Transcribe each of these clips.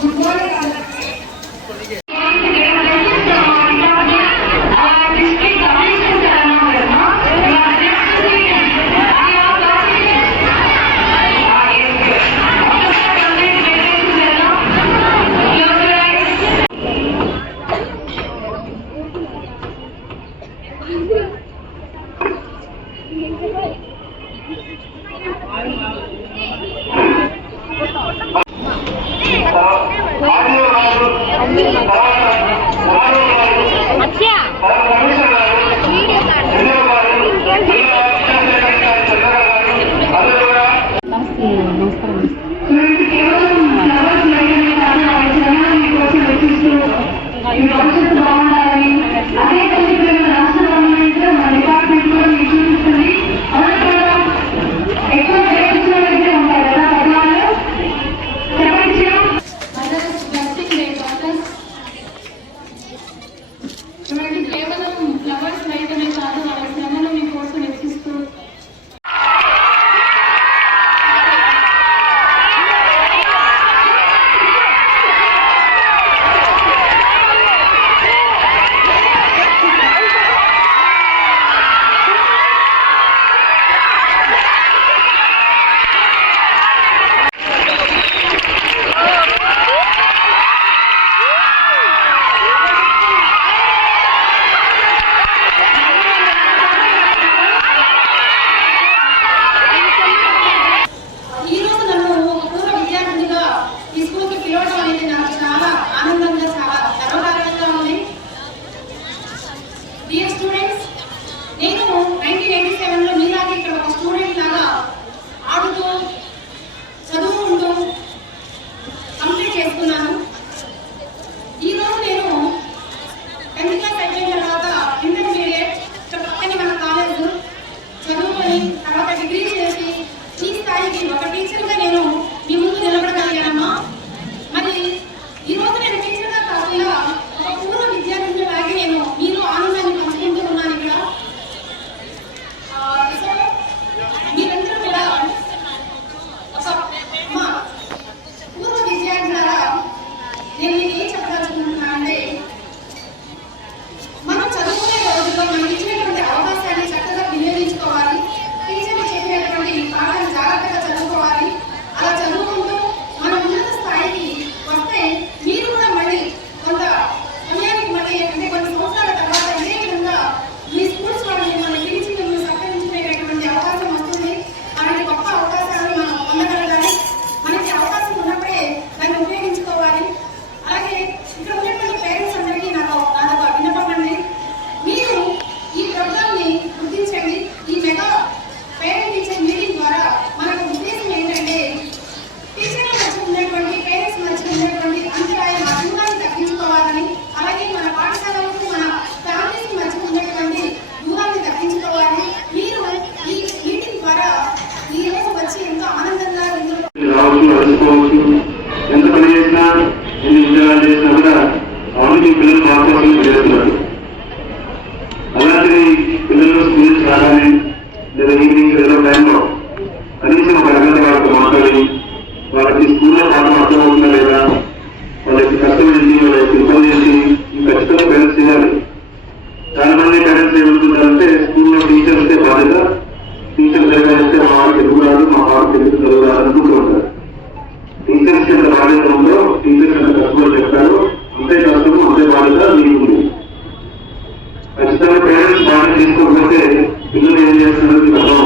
Good morning, dear students నేను nineteen eighty సెవెన్లో మీలాగే ఇక్కడ ఒక స్టూడెంట్ Hallelujah. Congress will ఖచ్చితంగా పేరెంట్స్ బాగా తీసుకోకపోతే పిల్లలు ఏం చేస్తున్నారు?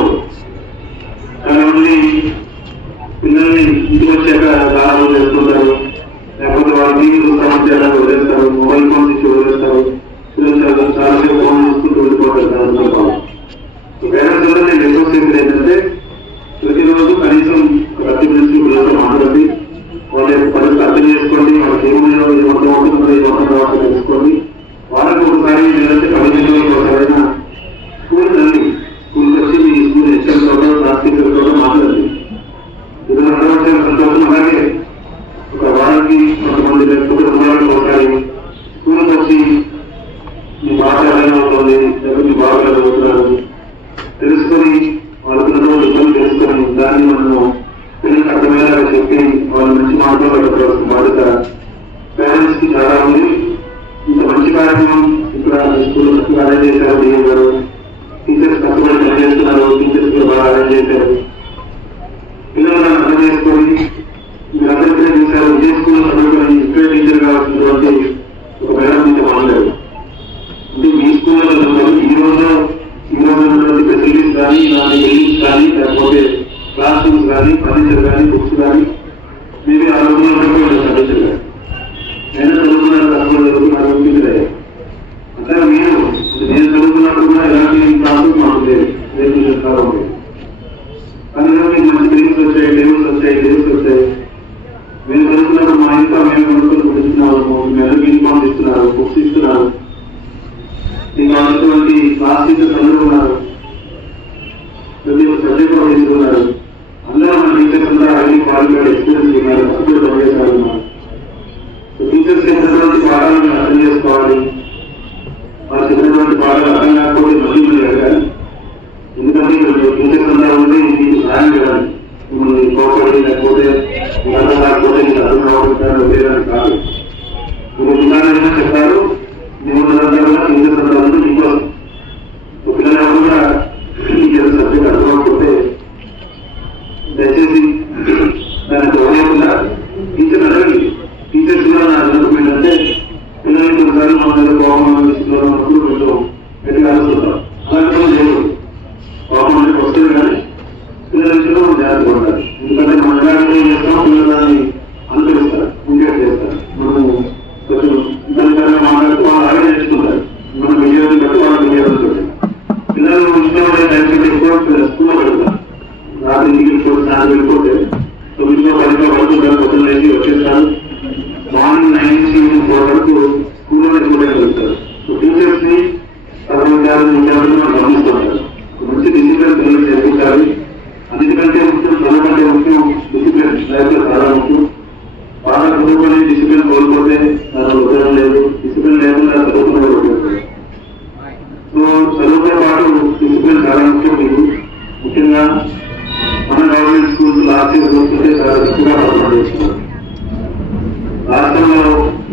ఫర్నిచర్ కానీ బుక్స్ కానీ మేబీ ఆ రోజుల్లో ఉండకపోయింది ఫర్నిచర్ కానీ నేను చదువుకున్నాను తక్కువ చదువుకున్నాను ఫీల్ అయ్యాను అట్లా మీరు నేను చదువుకున్నప్పుడు కూడా ఎలాంటి క్లాసులు మాకు లేదు నేను చెప్తారు కానీ ఈరోజు మీకు మంచి డ్రీమ్స్ వచ్చాయి టేబుల్స్ వచ్చాయి టేబుల్స్ వచ్చాయి. మేము చదువుకున్నప్పుడు మా ఇంట్లో మేము కొనుక్కొని కుట్టిస్తున్నాము మేము యూనిఫామ్ ఇస్తున్నారు బుక్స్ ఇస్తున్నారు. ఇంకా అటువంటి క్లాస్ టీచర్స్ అందరూ ఉన్నారు. ప్రతి ఒక్క సబ్జెక్ట్ కూడా తీసుకున్నారు. అందరూ మన టీచర్స్ అందరూ హైలీ క్వాలిఫైడ్ ఎక్స్పీరియన్స్ ఉన్నారు అప్పుడు పనిచేస్తారు టీచర్స్ చెప్పినటువంటి పాఠాలను మీరు అర్థం చేసుకోవాలి? వారు చెప్పినటువంటి పాఠాలు అర్థం కాకపోతే మళ్ళీ మళ్ళీ అడగాలి. ఎందుకంటే ఇక్కడ టీచర్స్ అందరూ ఉండి మీకు సహాయం చేయాలి మిమ్మల్ని కోపడి లేకపోతే అర్థం కాకపోతే మీకు అర్థం కాదు మీరు పిల్లలైనా చెప్తారు డిసిప్లిన్ లైఫ్ చాలా ముఖ్యం బాగా చదువుకొని డిసిప్లిన్ కోల్పోతే దాని ఉపయోగం లేదు. డిసిప్లిన్ లేకుండా చదువుకునే సో చదువుతో పాటు డిసిప్లిన్ చాలా ముఖ్యం మీకు ముఖ్యంగా మన గవర్నమెంట్ స్కూల్స్ లాస్ట్ ఇయర్ చూస్తుంటే చాలా ఎక్కువగా పర్ఫార్మ్ చేస్తున్నారు రాష్ట్రంలో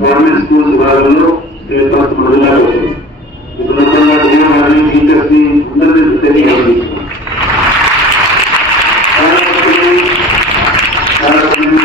గవర్నమెంట్ స్కూల్స్ విభాగంలో స్టేట్ ఫస్ట్ మొదలుగా వచ్చింది ఈ సందర్భంగా టీచర్స్ని అందరినీ తెలియజేయాలి చాలా మంది చాలా మంది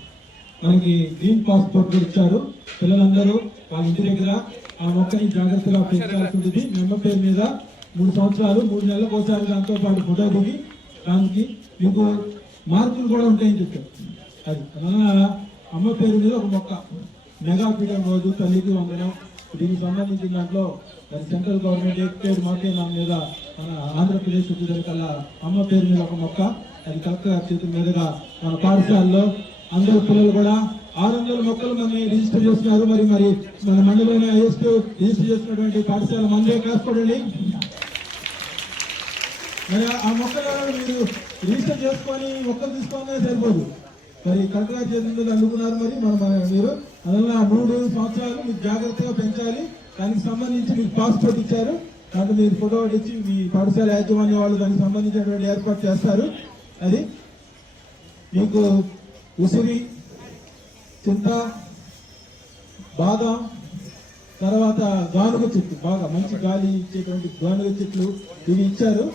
మనకి గ్రీన్ పాస్పోర్ట్ ఇచ్చారు. పిల్లలందరూ వాళ్ళ ఇంటి దగ్గర ఆ మొక్కని జాగ్రత్తగా పెంచాల్సి ఉంటుంది. మీ పేరు మీద మూడు సంవత్సరాలు మూడు నెలలకు ఒకసారి దాంతో పాటు ఫోటో దిగి దానికి మీకు మార్కులు కూడా ఉంటాయని చెప్పారు. అది. అమ్మ పేరు మీద ఒక మొక్క. మెగా పీడం రోజు తల్లికి వందనం. దీనికి సంబంధించిన దాంట్లో సెంట్రల్ గవర్నమెంట్ ఏ పేరు మాకే నా మీద మన ఆంధ్రప్రదేశ్ వచ్చేసరికి కల్లా అమ్మ పేరు మీద ఒక మొక్క. అది కలెక్టర్ చేతుల మీదుగా మన పాఠశాలలో అందరు పిల్లలు కూడా ఆరు వందల మొక్కలు మనం రిజిస్టర్ చేస్తున్నారు. మరి మరి మన మండలంలో హైయెస్ట్ రిజిస్టర్ చేసినటువంటి పాఠశాల మందే కాసుకోండి మరి ఆ మొక్కలు మీరు రిజిస్టర్ చేసుకొని మొక్కలు తీసుకోగానే సరిపోదు. మరి కలెక్టర్ చేసిన చేతుల అందుకున్నారు మరి మన మీరు. అందువల్ల ఆ మూడు సంవత్సరాలు మీరు జాగ్రత్తగా పెంచాలి. దానికి సంబంధించి మీకు పాస్పోర్ట్ ఇచ్చారు. దాంట్లో మీరు ఫోటో ఇచ్చి మీ పాఠశాల యాజమాన్య వాళ్ళు దానికి సంబంధించినటువంటి ఏర్పాటు చేస్తారు. అది మీకు ఉసిరి చింత బాదం తర్వాత గానుగ చెట్లు. బాగా మంచి గాలి ఇచ్చేటువంటి గానుగ చెట్లు ఇవి ఇచ్చారు.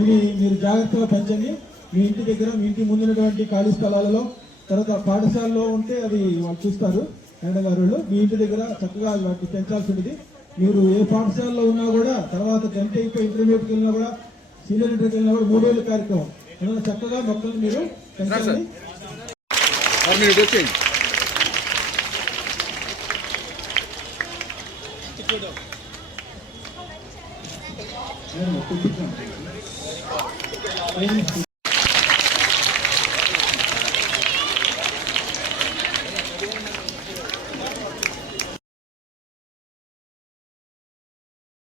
ఇవి మీరు జాగ్రత్తగా పెంచండి. మీ ఇంటి దగ్గర మీ ఇంటి ముందున్నటువంటి ఖాళీ స్థలాలలో తర్వాత పాఠశాలలో ఉంటే అవి వాళ్ళు చూస్తారు. మేడం గారు వాళ్ళు. మీ ఇంటి దగ్గర చక్కగా వాటిని పెంచాల్సి మీరు ఏ పాఠశాలలో ఉన్నా కూడా తర్వాత టెన్త్ అయిపోయి ఇంటర్మీడియట్కి వెళ్ళినా కూడా సీనియర్ ఇంటర్కి వెళ్ళినా కూడా మూడేళ్ళ కార్యక్రమం. చక్కగా మొక్కలు మీరు పెంచాలి ఆరు మినిట్ వచ్చేయండి నేను కూర్చుంటాను.